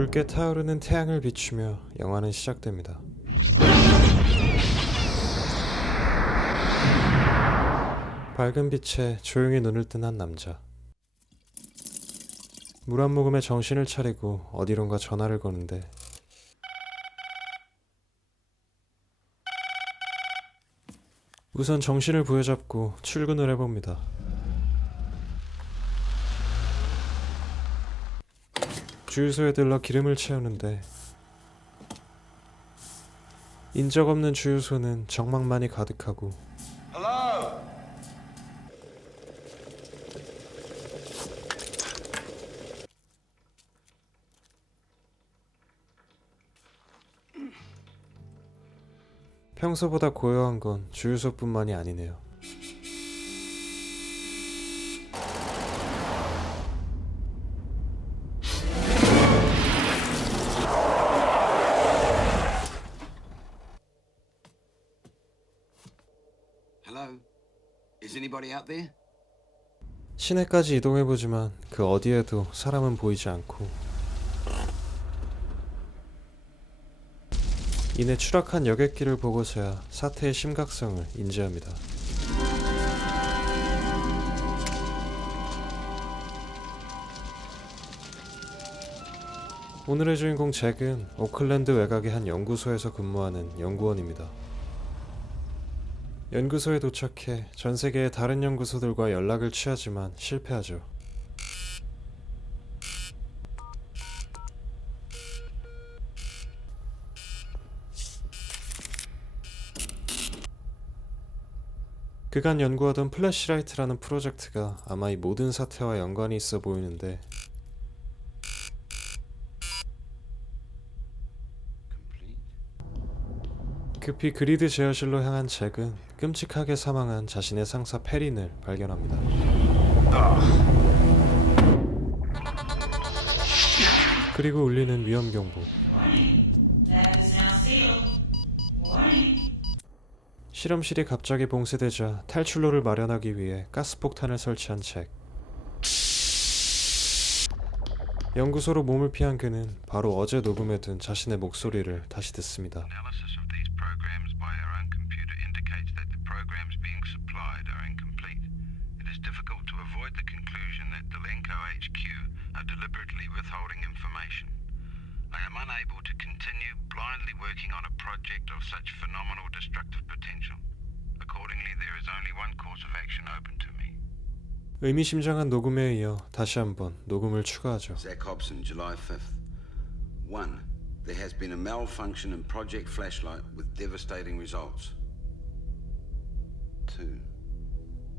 붉게 타오르는 태양을 비추며 영화는 시작됩니다. 밝은 빛에 조용히 눈을 뜬 한 남자. 물 한 모금에 정신을 차리고 어디론가 전화를 거는데 우선 정신을 부여잡고 출근을 해봅니다. 주유소에 들러 기름을 채우는데 인적 없는 주유소는 적막만이 가득하고 평소보다 고요한 건 주유소뿐만이 아니네요. Hello? Is anybody out there? 시내까지 이동해보지만 그 어디에도 사람은 보이지 않고 이내 추락한 여객기를 보고서야 사태의 심각성을 인지합니다. 오늘의 주인공 잭은 오클랜드 외곽의 한 연구소에서 근무하는 연구원입니다. 연구소에 도착해 전 세계의 다른 연구소들과 연락을 취하지만 실패하죠. 그간 연구하던 플래시라이트라는 프로젝트가 아마 이 모든 사태와 연관이 있어 보이는데 급히 그리드 제어실로 향한 잭은 끔찍하게 사망한 자신의 상사 페린을 발견합니다. 그리고 울리는 위험 경보. 실험실이 갑자기 봉쇄되자 탈출로를 마련하기 위해 가스폭탄을 설치한 잭. 연구소로 몸을 피한 그는 바로 어제 녹음해둔 자신의 목소리를 다시 듣습니다. Analysis of these programs by our own computer indicates that the programs being supplied are incomplete. It is difficult to avoid the conclusion that Delenko HQ are deliberately withholding information. I am unable to continue blindly working on a project of such phenomenal destructive potential. Accordingly, there is only one course of action open to me. 의미심장한 녹음에 이어 다시 한번 녹음을 추가하죠. Zach Hobson, July 5th. 1. There has been a malfunction in Project Flashlight with devastating results. 2.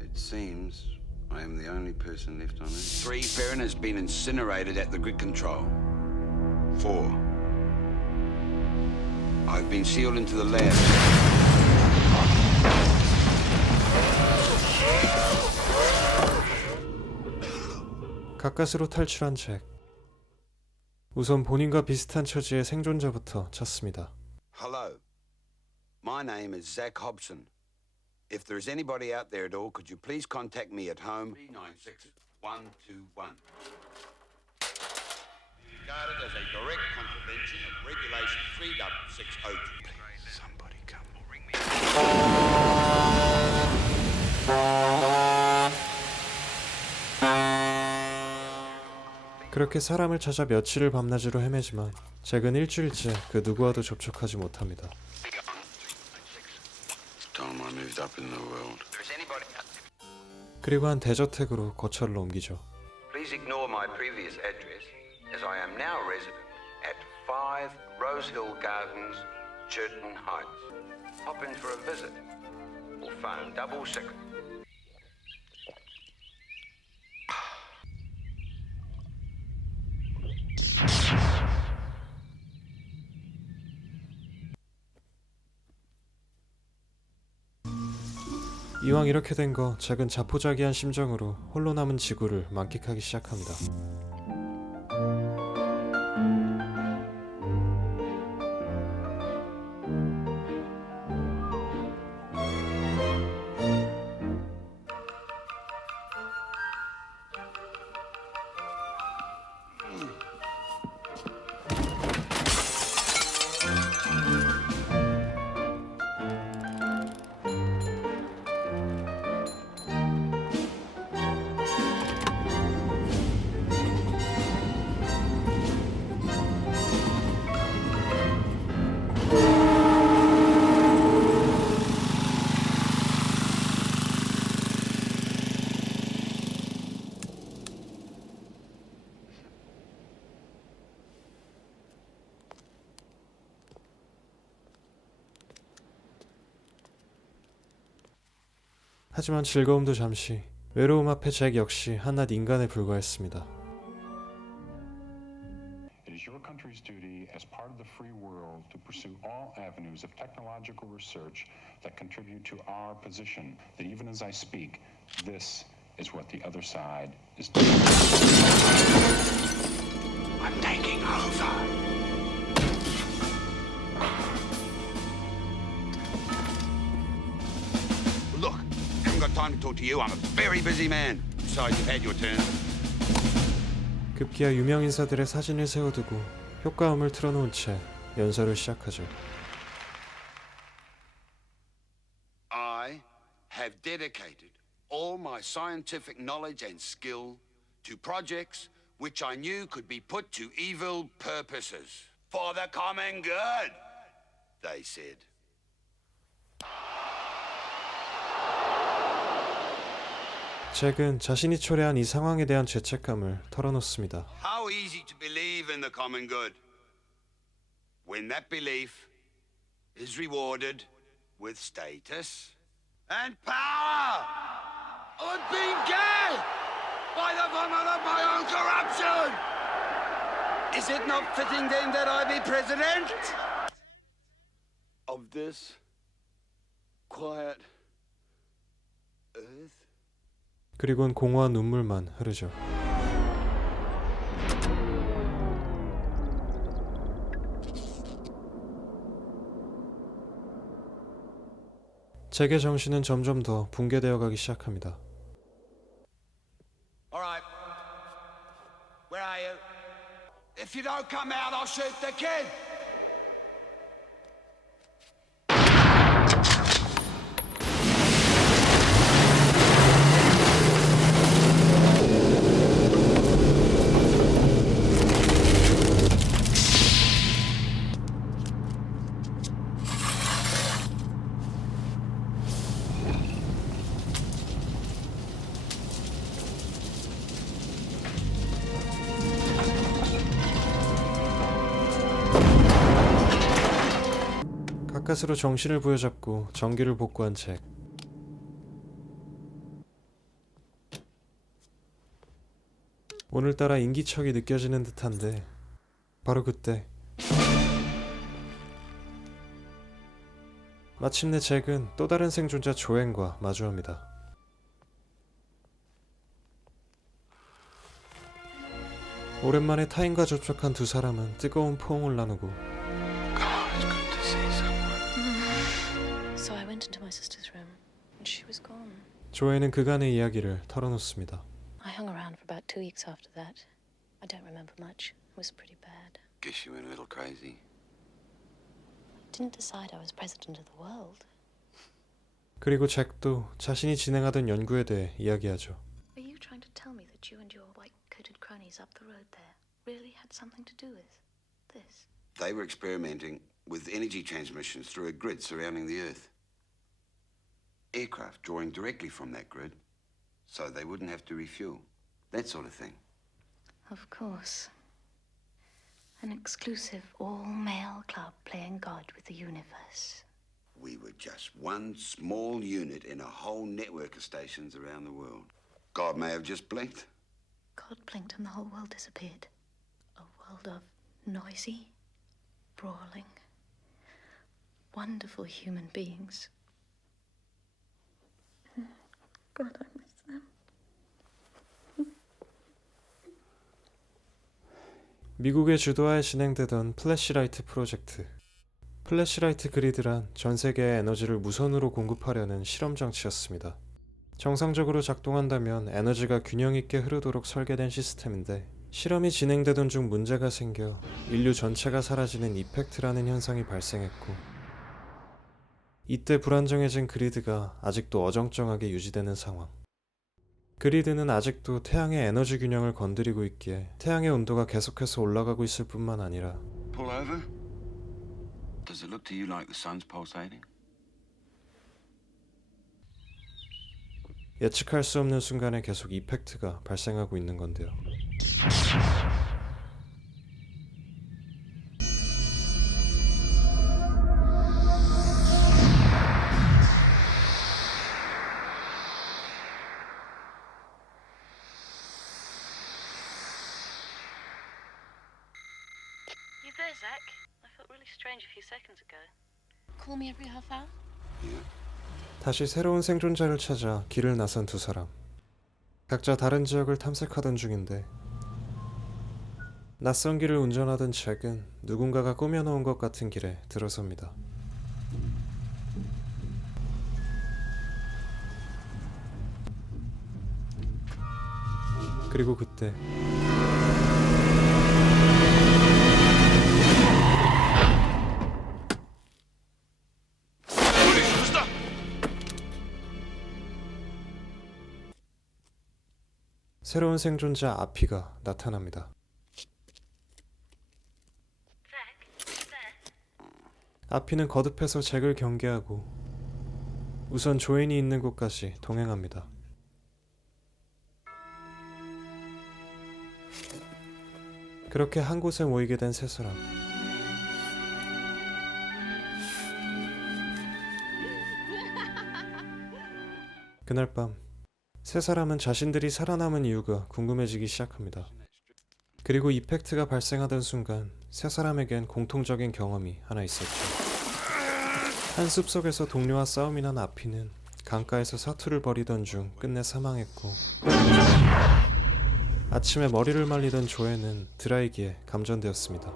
It seems I am the only person left on Earth. 3. Farron has been incinerated at the grid control. 4. I've been sealed into the lab. 가까스로 탈출한 잭. 우선 본인과 비슷한 처지의 생존자부터 찾습니다. Hello. My name is Zach Hobson. If there is anybody out there at all, could you please contact me at home? 396121. Regarded as a direct contravention of Regulation 3662. Somebody come or ring me. 그렇게 사람을 찾아 며칠을 밤낮으로 헤매지만 잭은 일주일째 그 누구와도 접촉하지 못합니다. Time I moved up in the world. 그리고 한 대저택으로 거처를 옮기죠. Please ignore my previous address, as I am now resident at 5 Rosehill Gardens, Churton Heights. Hop in for a visit, or phone 66. 이왕 이렇게 된 거 잭은 자포자기한 심정으로 홀로 남은 지구를 만끽하기 시작합니다. 하지만 즐거움도 잠시, 외로움 앞에 잭 역시 한낱 인간에 불과했습니다. It is your country's duty as part of the free world to pursue all avenues of technological research that contribute to our position. That even as I speak, this is what the other side is doing. I'm taking over. Look, I haven't got time to talk to you. I'm a very busy man. Besides, you've had your turn. 급기야 유명 인사들의 사진을 세워두고 효과음을 틀어놓은 채 연설을 시작하죠. I have dedicated all my scientific knowledge and skill to projects which I knew could be put to evil purposes. For the common good, they said. 잭은 자신이 초래한 이 상황에 대한 죄책감을 털어놓습니다. How easy to believe in the common good when that belief is rewarded with status and power. I've been gagged by the vomit of my own corruption. Is it not fitting then that I be president of this quiet earth? 그리곤 공허한 눈물만 흐르죠. 잭의 정신은 점점 더 붕괴되어 가기 시작합니다. All right. Where are you? If you don't come out, I'll shoot the kid. 가까스로 정신을 부여잡고 전기를 복구한 잭. 오늘따라 인기척이 느껴지는 듯한데 바로 그때 마침내 잭은 또 다른 생존자 조앤과 마주합니다. 오랜만에 타인과 접촉한 두 사람은 뜨거운 포옹을 나누고 So I went into my sister's room and she was gone. 조앤은 그간의 이야기를 털어놓습니다. I hung around for about 2 weeks after that. I don't remember much. It was pretty bad. Guess you went a little crazy. I didn't decide I was president of the world. 그리고 잭도 자신이 진행하던 연구에 대해 이야기하죠. Are you trying to tell me that you and your white-coated cronies up the road there really had something to do with this? They were experimenting with energy transmissions through a grid surrounding the Earth. Aircraft drawing directly from that grid, so they wouldn't have to refuel. That sort of thing. Of course. An exclusive all-male club playing God with the universe. We were just one small unit in a whole network of stations around the world. God may have just blinked. God blinked and the whole world disappeared. A world of noisy, brawling, wonderful human beings. God, I miss them. 미국의 주도하에 진행되던 플래시라이트 프로젝트. 플래시라이트 그리드란 전 세계에 에너지를 무선으로 공급하려는 실험 장치였습니다. 정상적으로 작동한다면 에너지가 균형 있게 흐르도록 설계된 시스템인데 실험이 진행되던 중 문제가 생겨 인류 전체가 사라지는 이펙트라는 현상이 발생했고 이때 불안정해진 그리드가 아직도 어정쩡하게 유지되는 상황. 그리드는 아직도 태양의 에너지 균형을 건드리고 있기에 태양의 온도가 계속해서 올라가고 있을 뿐만 아니라 Pull over? Does it look to you like the sun's pulsating? 예측할 수 없는 순간에 계속 이펙트가 발생하고 있는 건데요. there, Zach? I felt really strange a few seconds ago. Call me every half hour? 다시 새로운 생존자를 찾아 길을 나선 두 사람. 각자 다른 지역을 탐색하던 중인데 낯선 길을 운전하던 잭은 누군가가 꾸며놓은 것 같은 길에 들어섭니다. 그리고 그때 새로운 생존자 아피가 나타납니다. 아피는 거듭해서 잭을 경계하고 우선 조인이 있는 곳까지 동행합니다. 그렇게 한 곳에 모이게 된 세 사람. 그날 밤 세 사람은 자신들이 살아남은 이유가 궁금해지기 시작합니다. 그리고 이펙트가 발생하던 순간 세 사람에겐 공통적인 경험이 하나 있었죠. 한 숲속에서 동료와 싸움이 난 아피는 강가에서 사투를 벌이던 중 끝내 사망했고, 아침에 머리를 말리던 조에는 드라이기에 감전되었습니다.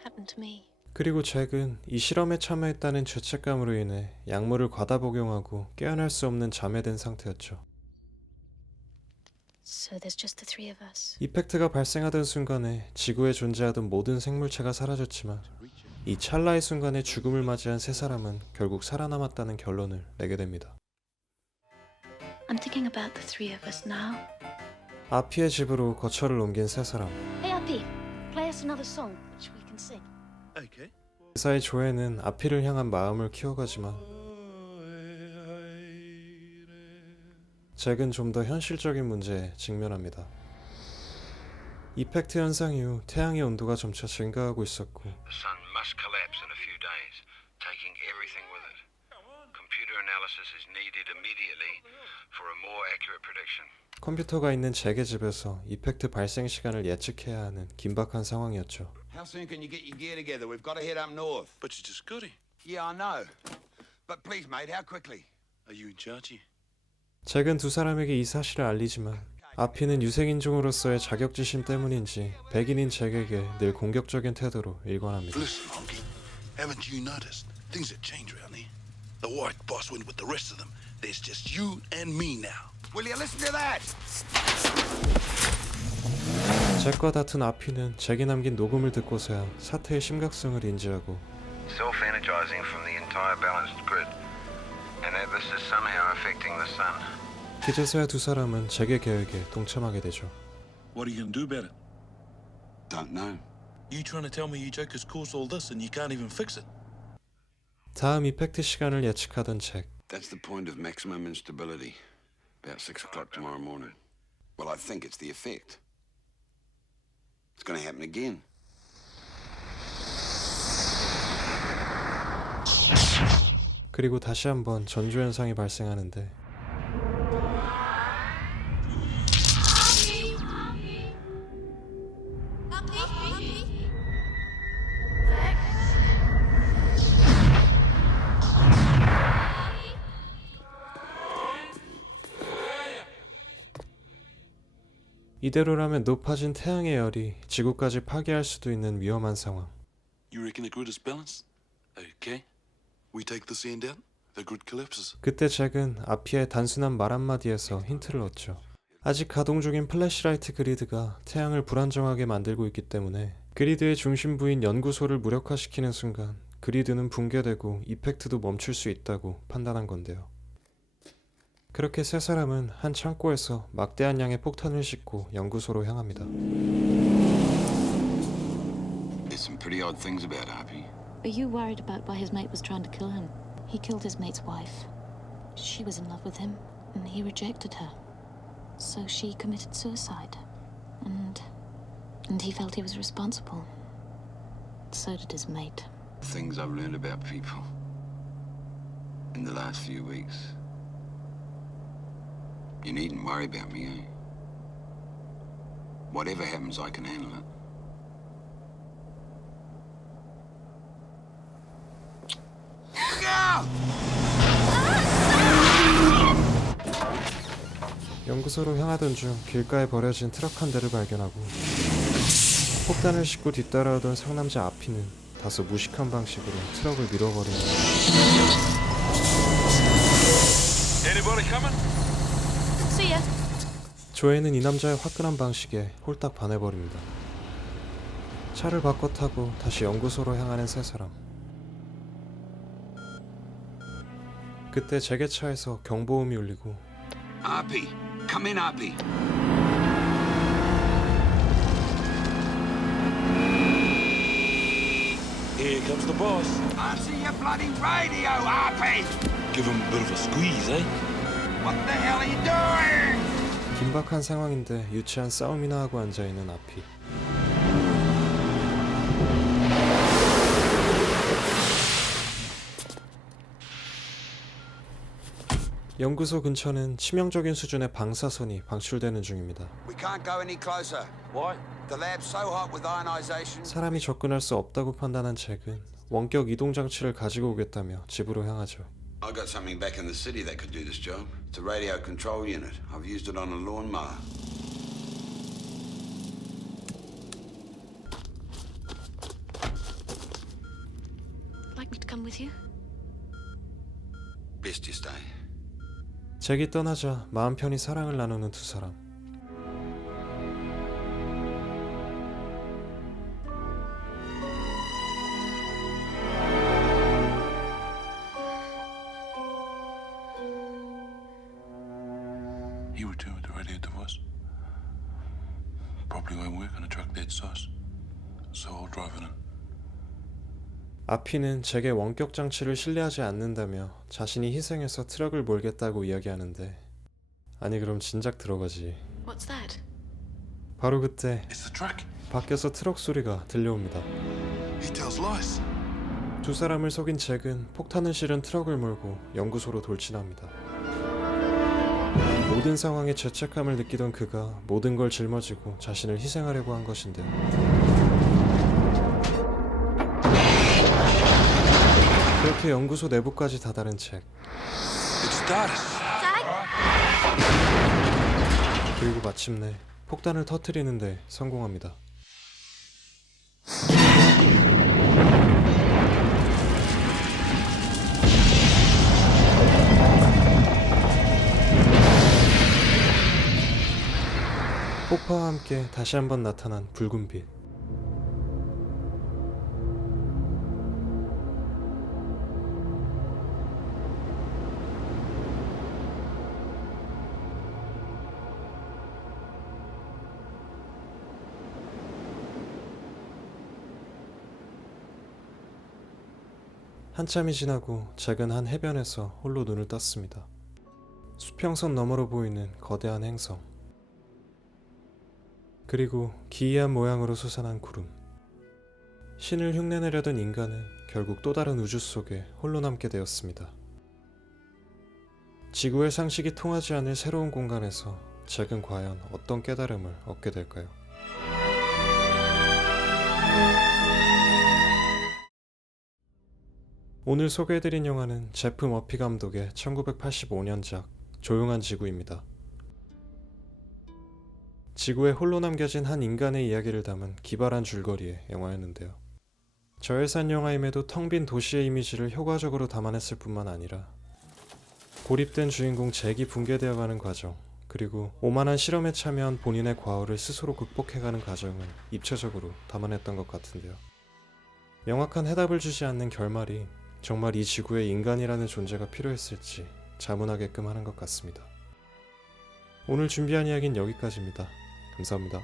Happened to me. 그리고 잭은 이 실험에 참여했다는 죄책감으로 인해 약물을 과다 복용하고 깨어날 수 없는 잠에든 상태였죠. So there's just the three of us. 이펙트가 발생하던 순간에 지구에 존재하던 모든 생물체가 사라졌지만 이 찰나의 순간에 죽음을 맞이한 세 사람은 결국 살아남았다는 결론을 내게 됩니다. I'm thinking about the three of us now. 아피의 집으로 거처를 옮긴 세 사람. Hey, Uppy, play us another song which we can sing. Okay. 그 사이 조에는 아피를 향한 마음을 키워가지만 잭은 좀 더 현실적인 문제에 직면합니다. 이펙트 현상 이후 태양의 온도가 점차 증가하고 있었고 The sun must collapse in a few days, taking everything with it. Computer analysis is needed immediately for a more accurate prediction. 컴퓨터가 있는 잭의 집에서 이펙트 발생 시간을 예측해야 하는 긴박한 상황이었죠. How soon can you get your gear together? We've got to head up north. But you just got it. Yeah, I know. But please, mate, how quickly? Are you in charge? 잭은 두 사람에게 이 사실을 알리지만 아피는 유색인종으로서의 자격지심 때문인지 백인인 잭에게 늘 공격적인 태도로 일관합니다. Listen, Honky, haven't you noticed? Things have changed around here. The white boss went with the rest of them. There's just you and me now. Will you listen to that? 잭과 다툰 아피는 잭이 남긴 녹음을 듣고서야 사태의 심각성을 인지하고 Self-energizing from the entire balanced grid, and that this is somehow affecting the sun. 기재사의 두 사람은 잭의 계획에 동참하게 되죠. What are you gonna do about it? Don't know. You trying to tell me you jokers caused all this and you can't even fix it? 다음 이펙트 시간을 예측하던 잭. That's the point of maximum instability. About 6 o'clock tomorrow morning. Well, I think it's the effect. It's going to happen again. 그리고 다시 한번 전조 현상이 발생하는데 이대로라면 높아진 태양의 열이 지구까지 파괴할 수도 있는 위험한 상황. You reckon the grid is balanced? Okay. We take this end out, the grid collapses. 그때 잭은 아피의 단순한 말 한마디에서 힌트를 얻죠. 아직 가동 중인 플래시라이트 그리드가 태양을 불안정하게 만들고 있기 때문에 그리드의 중심부인 연구소를 무력화시키는 순간 그리드는 붕괴되고 이펙트도 멈출 수 있다고 판단한 건데요. 그렇게 세 사람은 한 창고에서 막대한 양의 폭탄을 싣고 연구소로 향합니다. There's some pretty odd things about Harpy. Are you worried about why his mate was trying to kill him? He killed his mate's wife. She was in love with him, and he rejected her. So she committed suicide. And he felt he was responsible. So did his mate. Things I've learned about people in the last few weeks. You needn't worry about me, eh? Whatever happens, I can handle it. 장소로 향하던 중 길가에 버려진 트럭 한 대를 발견하고 폭탄을 싣고 뒤따라오던 상남자 아피는 다소 무식한 방식으로 트럭을 밀어버립니다. Anybody coming? See ya. 조에는 이 남자의 화끈한 방식에 홀딱 반해버립니다. 차를 바꿔 타고 다시 연구소로 향하는 세 사람. 그때 제게 차에서 경보음이 울리고 RP, come in, RP. Here comes the boss. Answer your bloody radio, RP! Give him a bit of a squeeze, eh? What the hell are you doing? 긴박한 상황인데 유치한 싸움이나 하고 앉아있는 아피. 연구소 근처는 치명적인 수준의 방사선이 방출되는 중입니다. We can't go any closer. Why? The lab's so hot with ionization. 사람이 접근할 수 없다고 판단한 잭은 원격 이동 장치를 가지고 오겠다며 집으로 향하죠. I got something back in the city that could do this job. It's a radio control unit. I've used it on a lawnmower. Like me to come with you? Best you stay. 잭이 떠나자 마음 편히 사랑을 나누는 두 사람. He returned with the radio device. Probably won't work on a truck that size. So I'll drive it in. 아피는 잭의 원격 장치를 신뢰하지 않는다며 자신이 희생해서 트럭을 몰겠다고 이야기하는데 아니 그럼 진작 들어가지. What's that? 바로 그때 It's the truck. 밖에서 트럭 소리가 들려옵니다. He tells lies. 두 사람을 속인 잭은 폭탄을 실은 트럭을 몰고 연구소로 돌진합니다. 모든 상황에 죄책감을 느끼던 그가 모든 걸 짊어지고 자신을 희생하려고 한 것인데요. 그렇게 연구소 내부까지 다다른 잭. It started. 그리고 마침내 폭탄을 터뜨리는데 성공합니다. 폭파와 함께 다시 한번 나타난 붉은 빛. 한참이 지나고 잭은 한 해변에서 홀로 눈을 떴습니다. 수평선 너머로 보이는 거대한 행성. 그리고 기이한 모양으로 솟아난 구름. 신을 흉내내려던 인간은 결국 또 다른 우주 속에 홀로 남게 되었습니다. 지구의 상식이 통하지 않을 새로운 공간에서 잭은 과연 어떤 깨달음을 얻게 될까요? 오늘 소개해드린 영화는 제프 머피 감독의 1985년작 조용한 지구입니다. 지구에 홀로 남겨진 한 인간의 이야기를 담은 기발한 줄거리의 영화였는데요. 저예산 영화임에도 텅 빈 도시의 이미지를 효과적으로 담아냈을 뿐만 아니라 고립된 주인공 잭이 붕괴되어가는 과정, 그리고 오만한 실험에 참여한 본인의 과오를 스스로 극복해가는 과정을 입체적으로 담아냈던 것 같은데요. 명확한 해답을 주지 않는 결말이 정말 이 지구에 인간이라는 존재가 필요했을지 자문하게끔 하는 것 같습니다. 오늘 준비한 이야기는 여기까지입니다. 감사합니다.